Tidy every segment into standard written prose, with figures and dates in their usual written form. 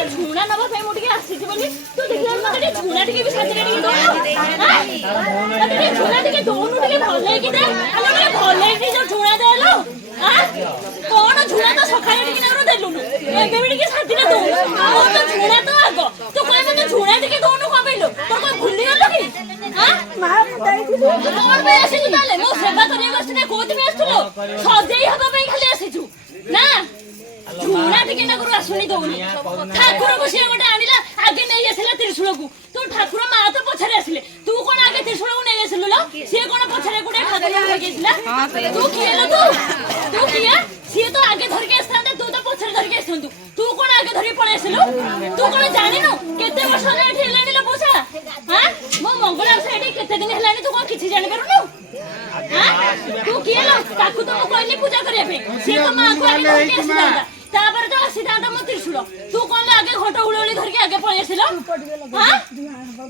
झुणा नवा भाई मोटी आसी बोली तू देखला मते झुणा टिके भी साथी टिके दो मते झुणा टिके दोनु टिके भले कि दे आलो टिके भले कि जो झुणा देलो हां कोन झुणा तो सखाले टिके नरो देलुनु एबे भी टिके साथी ने दो ओ तो झुणा तो आगो तू कोन मते झुणा टिके दोनु को बेलो तो कोन भूली गेलो कि हां मा बताई तू कोन बे आसी ताले मो सेवा करिया गस्ते कोति में आस्तलो सजेई हबा पे खाली आसीछु ना झुणा टिके ना करू आसुनी दोनी ठाकुर को से गोटे आनिला आगे नै आसिला त्रिशूल को तू ठाकुर मा तो पछरे आसिले तू कोन आगे त्रिशूल को नै आसिलु ल से कोन पछरे गोटे ठाकुर को गेसिला तू किएलो तू किया से तो आगे धर के आस्तांते तू तो पछरे धर के आसंतु तू कोन आगे धरि पळे आसिलु तू कोन जानिनु केते वर्ष रे एठी हेलानी ल पोसा हां मो मंगला से एठी केते दिन हेलानी तू कोन किछि जानि परनु हां तू किएलो ताकू तो कहली पूजा करे पे से तो मा को आगे धर के आसिला तापर तो सिद्धांत म त्रिशूल तू कोन आगे घट उळोळी धर के आगे पळे आसिलो हां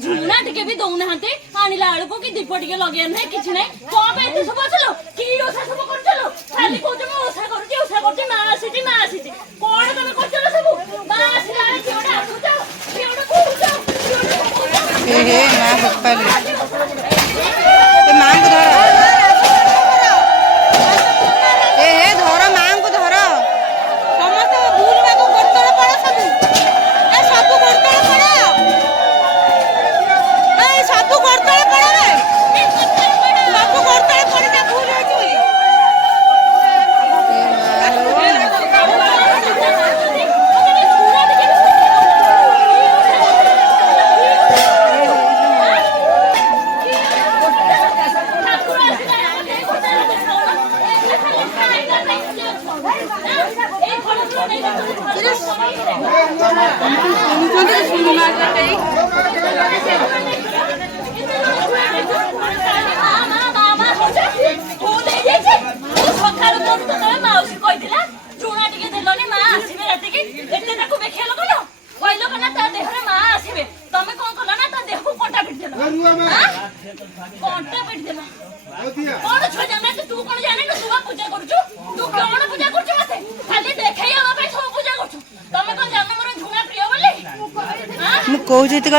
झुणा टिके भी दौना हते आनिला आळो को कि दीप टिके लगे नै किछि नै को पे एते सब चलो की ओसा सब कर चलो खाली कोज म ओसा करती मा आसीती कोन तमे कर चलो सब मा आसीला कि ओडा आसुतो कि ओडा कोउतो हे ना बप्पाली ए मांग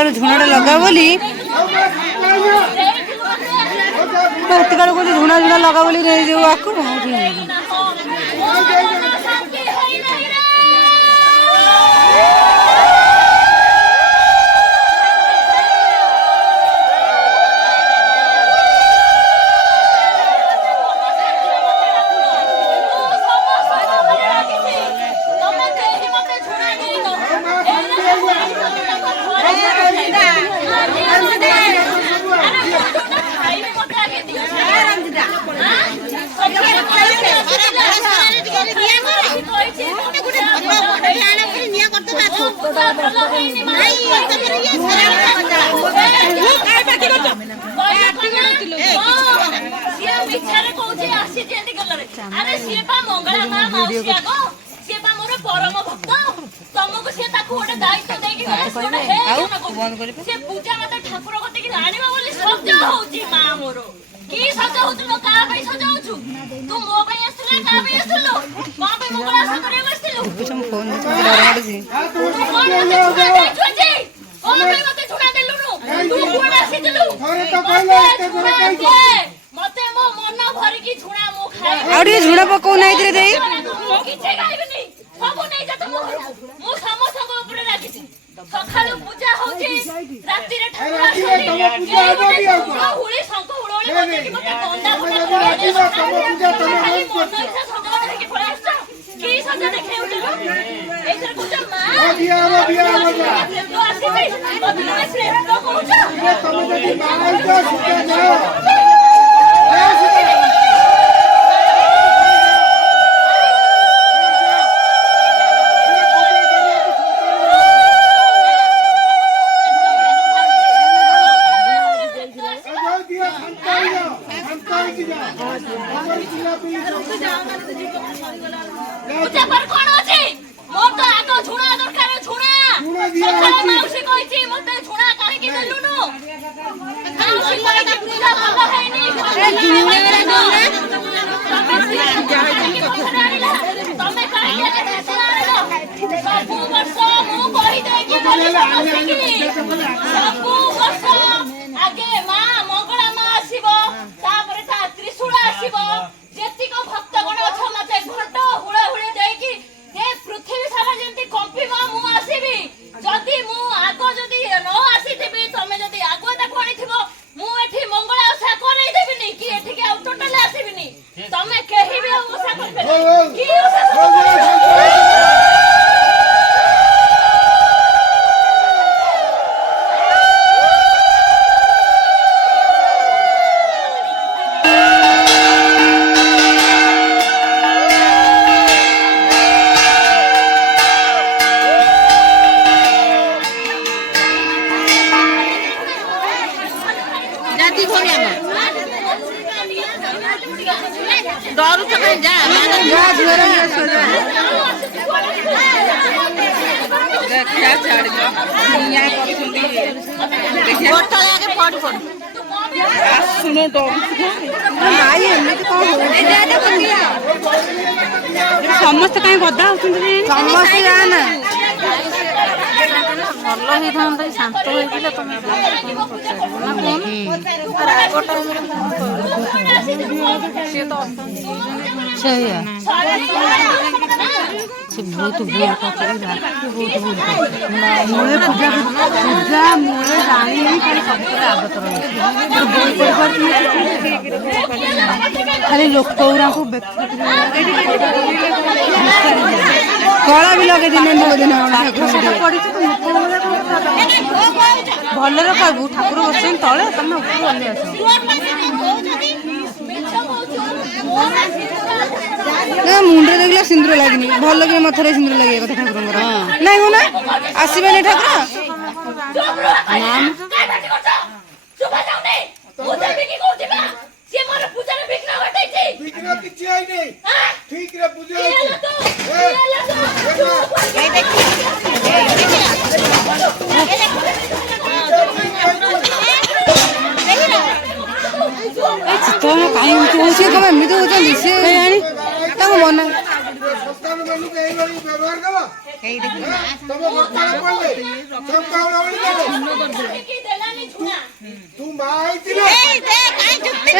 धर कौन झुणा लगा बोली झुणा झुणा लगा बोली रे जो आकु अरे सीपा मंगला मा मौसिया को सीपा मोर परम भक्त तुमको से ताको ओडे दायित्व दे कि ओडे हे से पूजा मते ठाकुर गते कि आनिबा बोली सजा होउची मा मोर की सजा होतलो का भाई सजाउछु तू मो भाई आसला का भाई आसलो का भाई मंगला सा करे बसतिलो कुछ फोन डराडसी कोन मते छुड़ा दैछु जी ओ भाई मते छुड़ा देलु नु तू कोन आसीतलु थोरे तो कहले थोरे कहि मते मो मन भरि की छुड़ा मो खाए आउडी झुणा पको नाही रे देई किछे गाइबनी सब नै जा तुम मो समस्त को ऊपर राखिसी सखालु पूजा होची राती रे ठाकुर आसी हुली शंख हुलो କୋଳି ବସିକି ମତେ ଗଣ୍ଡା ଫଣ୍ଡା ଖୋଇ ଦେଇଛ। ଖାଲି ମନ ଇଚ୍ଛା ସଜବାଜ ହେଇକି ପଳେଇ ଆସିଛ। କି ସଜା ଦେଖେଉଛ? ଏଇଥିରେ କହୁଛ ମା ତୁ ଆସିବି ମତେ ତମେ ଶ୍ରେଷ୍ଠ କହୁଛ। ପୂଜା પર କଣ ଅଛି? ମୋର ତ ଆଗ ଝୁଣା ଦରକାର। ଝୁଣା ସକାଳେ ମାଉସୀ କହିଛି ମତେ ଝୁଣା କାହିଁକି ଦେଲୁନୁ? ମାଉସୀ କହିଛି ପୂଜା ଭଲ ହେଇନି। ତମେ କାହିଁକି ଏତେ ଝୁଣା ଆଣିଲ? ସବୁ ବର୍ଷ ମୁଁ କହିଦେଇକି ଗଲି ସମସ୍ତିକି। ସବୁ ବର୍ଷ ଆଗେ ମା ମଙ୍ଗଳା ମା ଆସିବ, ତାପରେ ତା ତ୍ରିଶୂଳ ଆସିବ। ଯେତିକ ଭକ୍ତଗଣ ଅଛ ମତେ ଘଣ୍ଟ ହୁଳାହୁଳି ଦେଇକି ଏ ପୃଥିବୀ ସାରା ଯେମିତି କମ୍ପିବ ମୁଁ ଆସିବି। ଯଦି ମୁଁ ଆଗ ଯଦି ନ ଆସିଥିବି, ତମେ ଯଦି ଆଗୁଆ ତାକୁ ଆଣିଥିବ, ମୁଁ ଏଠି ମଙ୍ଗଳା ଓଷା କରେଇ ଦେବିନି କି ଏଠିକି ଆଉ ଟୋଟାଲି ଆସିବିନି। ତମେ କେହି ବି ଆଉ ଓଷା କରିପାରିବନି। କି ଓଷା ଡରୁଛ କାଇଁ? ଯା ଦେଖିଆ ଛାଡ଼ିଲ ନିଆଁ କରୁଛନ୍ତି। ଦେଖିଆ ଆଗେ ପଡି ପଡୁ ଆସୁନ ଡରୁଛୁ ଭାଇ। ଏମିତି କଣ ସମସ୍ତେ କାହିଁ ଗଦା ହଉଛନ୍ତି? ସମସ୍ତେ ଯା ନା ଭଲ ହେଇଥାନ୍ତା। ଶାନ୍ତ ହେଇଥିଲେ ତମେ ପଚାରିବ ନା କଣ? ରାଗ ଟାଇମରେ ସିଏ ତ ସେଇଆ ସେ ବହୁତ ଭୁଲ କରୁଛନ୍ତି। ବହୁତ ଭୁଲ ମୂଳେ ପୂଜା ପୂଜା ମୂଳେ ଜାଣିନି ଖାଲି ସବୁଥିରେ ଆଗତ ଖାଲି ଲୋକ ଗୁରାଙ୍କୁ କଳା ବି ଲଗେଇ ଦିନ ପଡିଛି। ଭଲରେ କହିବୁ ଠାକୁର ବସିଛନ୍ତି ତଳେ, ତମେ ଉପରୁ ଓହ୍ଲେଇ ଆସ। ମୁଣ୍ଡରେ ଦେଖିଲା ସିନ୍ଦୁର ଲାଗିନି। ଭଲ କି ମଥରେ ସିନ୍ଦୁର ଲାଗିବା କଥା ଠାକୁରଙ୍କର। ନାଇଁ ହଉ ନା ଆସିବେନି ଠାକୁର। କାହିଁକି ଏମିତି ହଉଛନ୍ତି? ସେ ତାଙ୍କ ମନ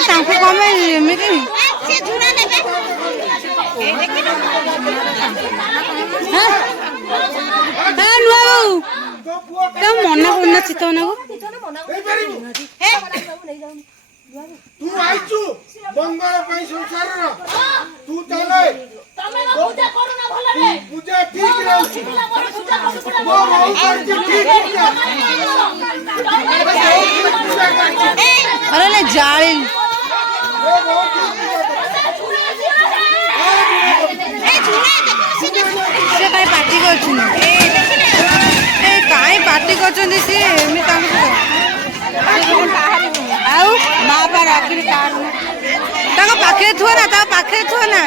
ତାଙ୍କୁ କମେ ଏମିତି ନୂଆ ବୋଉ ମନା କରୁନା ଚିତ୍ତନାକୁ। ତୁ ଆଇଛୁ ମଙ୍ଗଳ ପାଇଁ ସଂସାରର। ତୁ ତାହେଲେ ପୂଜା କରୁନା ଭଲରେ। ପୂଜା ଠିକ ରହୁଛି। अरे जाली से काई पार्टी करछन ए काई पार्टी करछन से एमी तांको आउ मा पा राखी कार ताका पाखे थुआ ना ता पाखे थुआ ना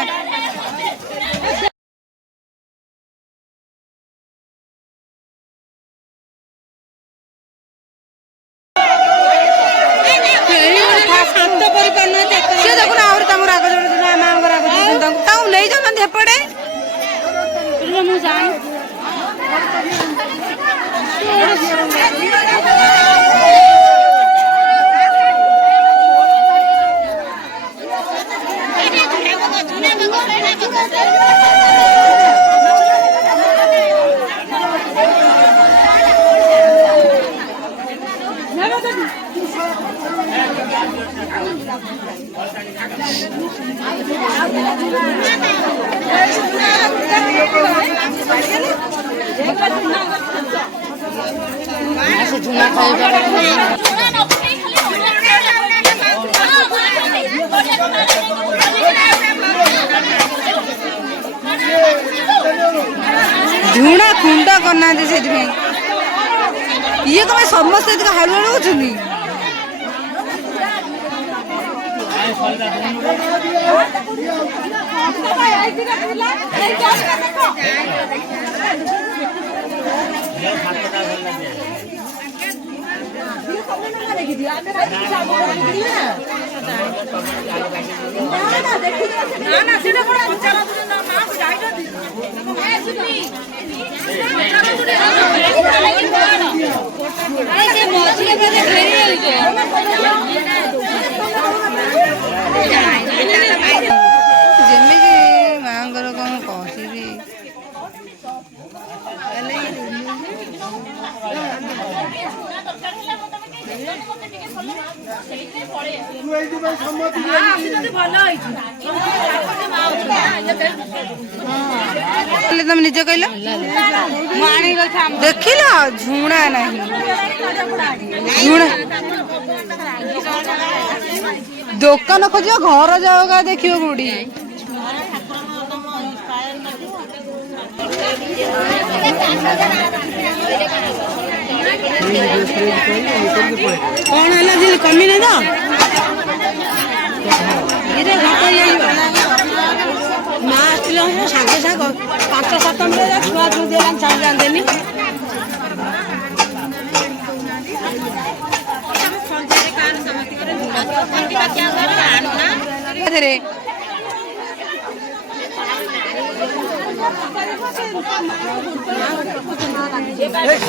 ସେ ଝୁଣା ଖାଇବା ଝୁଣା ନ ପକେଇ ଖାଲି ଝୁଣା ଝୁଣା କୁଣ୍ଡ କରିନାହାନ୍ତି ସେଥିପାଇଁ ଇଏ କଣ ସମସ୍ତେ ଏତିକ ହାଲୁଆ ରହୁଛନ୍ତି ଯେମିତି ମାଙ୍କର କଣ କହିବି ତୁ ଏଇଥିପାଇଁ ସମ୍ମତି ତମେ ନିଜେ କହିଲ ଦେଖିଲ ଝୁଣା ନାହିଁ ଝୁଣା ଦୋକାନ ଖୋଜିବ ଘର ଜାଗା ଦେଖିବ କୋଉଠି କଣ ହେଲା ଦିଦି କମିନେ ତ ମା ଆସିଥିଲେ ସାଙ୍ଗେ ସାଙ୍ଗ 5-7 ମିନିଟ୍ ଛୁଆ ଛୁଆ ଦେଲାନି ଚାଲି ଯାଆନ୍ତେନି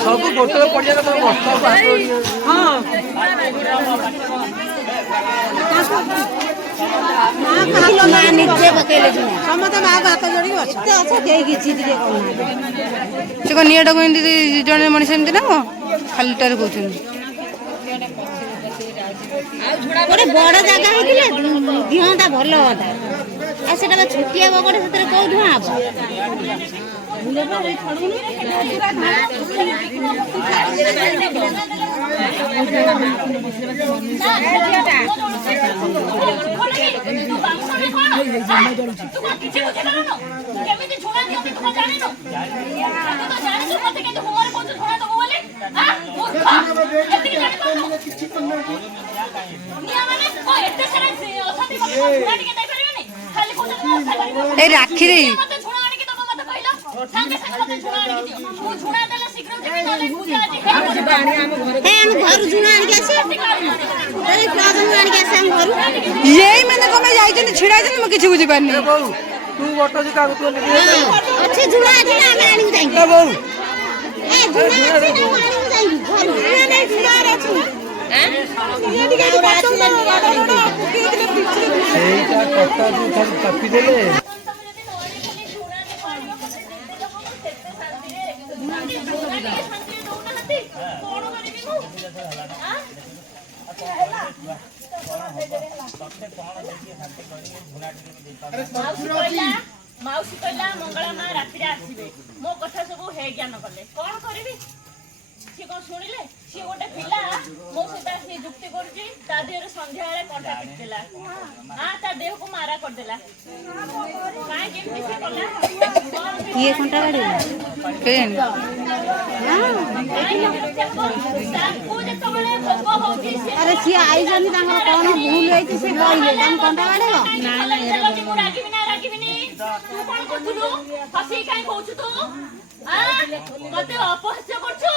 ସବୁ ବୋତଲ ପଡ଼ିଆ ବସ୍ତା ନିଜେ ପକେଇଲେ ସମସ୍ତେ ମାଆକୁ ହାତ ଯୋଡ଼ିକି ଅଛେ ଅଛେ କେହି କିଛି ଟିକେ କରୁନାହାନ୍ତି ସେ କଣ ନିଆଟାକୁ ଏମିତି ଜଣେ ମଣିଷ ଏମିତି ନା କଣ ଖାଲିଟାରେ କହୁଛନ୍ତି ଗୋଟେ ବଡ ଜାଗା ହେଇଥିଲେ ଦିଅନ୍ତା ଭଲ ହୁଅନ୍ତା ଆଉ ସେଟା ଛୋଟିଆ ବଗଡେ ସେଥିରେ କୋଉ ଧୂଆଁ ହବ এই রাখি দেই यही मैंने कमे जाइछन छिड़ा जन म किछि बुझि पारनी तू बटो जी कागज तो लिखि अच्छे जुड़ा अछि ना हम आनी जाई ए बहू ए जुड़ा अछि ना आनी जाई घर नहीं जुड़ा अछि ये टिके बटो ସେଇଟା କଟା କୁ ଖାଲି ଚାପି ଦେଲେ माउसी कहला मंगला माँ राति आसबे मो कथा सब हे ज्ञान कले कौन करी सी कौन शुणिले सी गोटे पिला मो सहित सी जुक्ति करुची ता देह संध्या कंटा पिटदेला हाँ ता देह को मारा करदेला काहे केमती से कला ये कंटा गाड़ी केन अरे सी आई जनी तांगर कोन भूल होई से कहले तम कंटा गाड़ी ना तू कौन करथुलु हसी काई कहछु तू मते अपहास्य करछु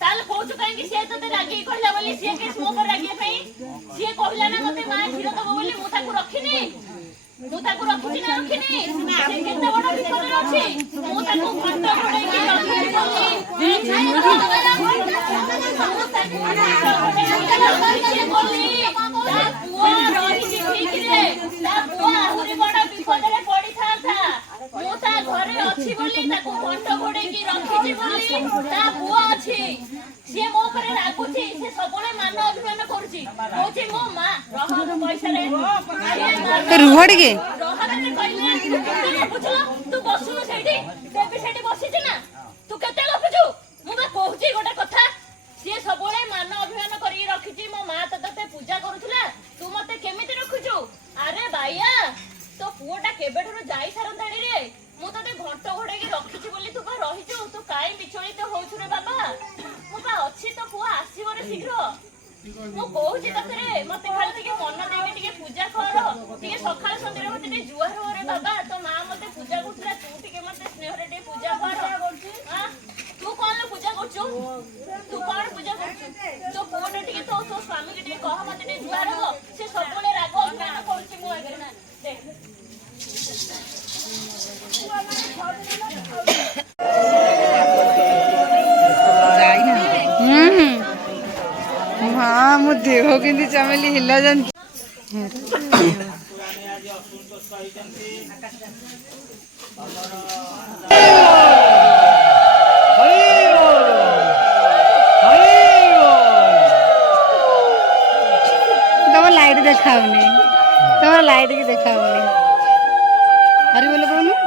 ताल कहछु काई कि से तते रागी कहला बोली से के स्मो पर रागी पई से कहला ना मते मां खिरो दबो बोली मु ताकू रखिनी मु ताकू रखुची ना रखिनी से केते बड़ विपद अछि मु ताकू घंट घोड़े के रखी बोली रुहड़ के तू बसुनु सेठी देवी सेठी बसिछि ना तू केते गपुछु मु बा कहूची गोटा ଶୀଘ୍ର ମୁଁ କହୁଛି ତତେ ମତେ ଖାଲି ଟିକେ ମନ ଦେଇକି ଟିକେ ପୂଜା କର ଟିକେ ସକାଳେ ସନ୍ଧ୍ୟାରେ ମତେ ଟିକେ ଜୁହାର ହରେ ବାବା ତୋ ମା ମତେ ପୂଜା କରୁଥିଲା ତୁ ଟିକେ ମତେ ସ୍ନେହରେ ଟିକେ ପୂଜା କର ତୁ କଣ ପୂଜା କରୁଛୁ ତୁ କଣ ପୂଜା କରୁଛୁ ତୋ ପୁଅଟା ଟିକେ ତୋ ସ୍ୱାମୀକି ଟିକେ କହ ମତେ ଟିକେ ଜୁହାର ହବ ସେ ସବୁବେଳେ ରାଗ ଅଭିମାନ କରୁଛି ମୋ ଆଗରେ ଦେଖ हाँ मो देह केंदी चमेली हिला जान तम लाइट देखाऊनी तम लाइट की देखाऊनी हरि बोल कहूँ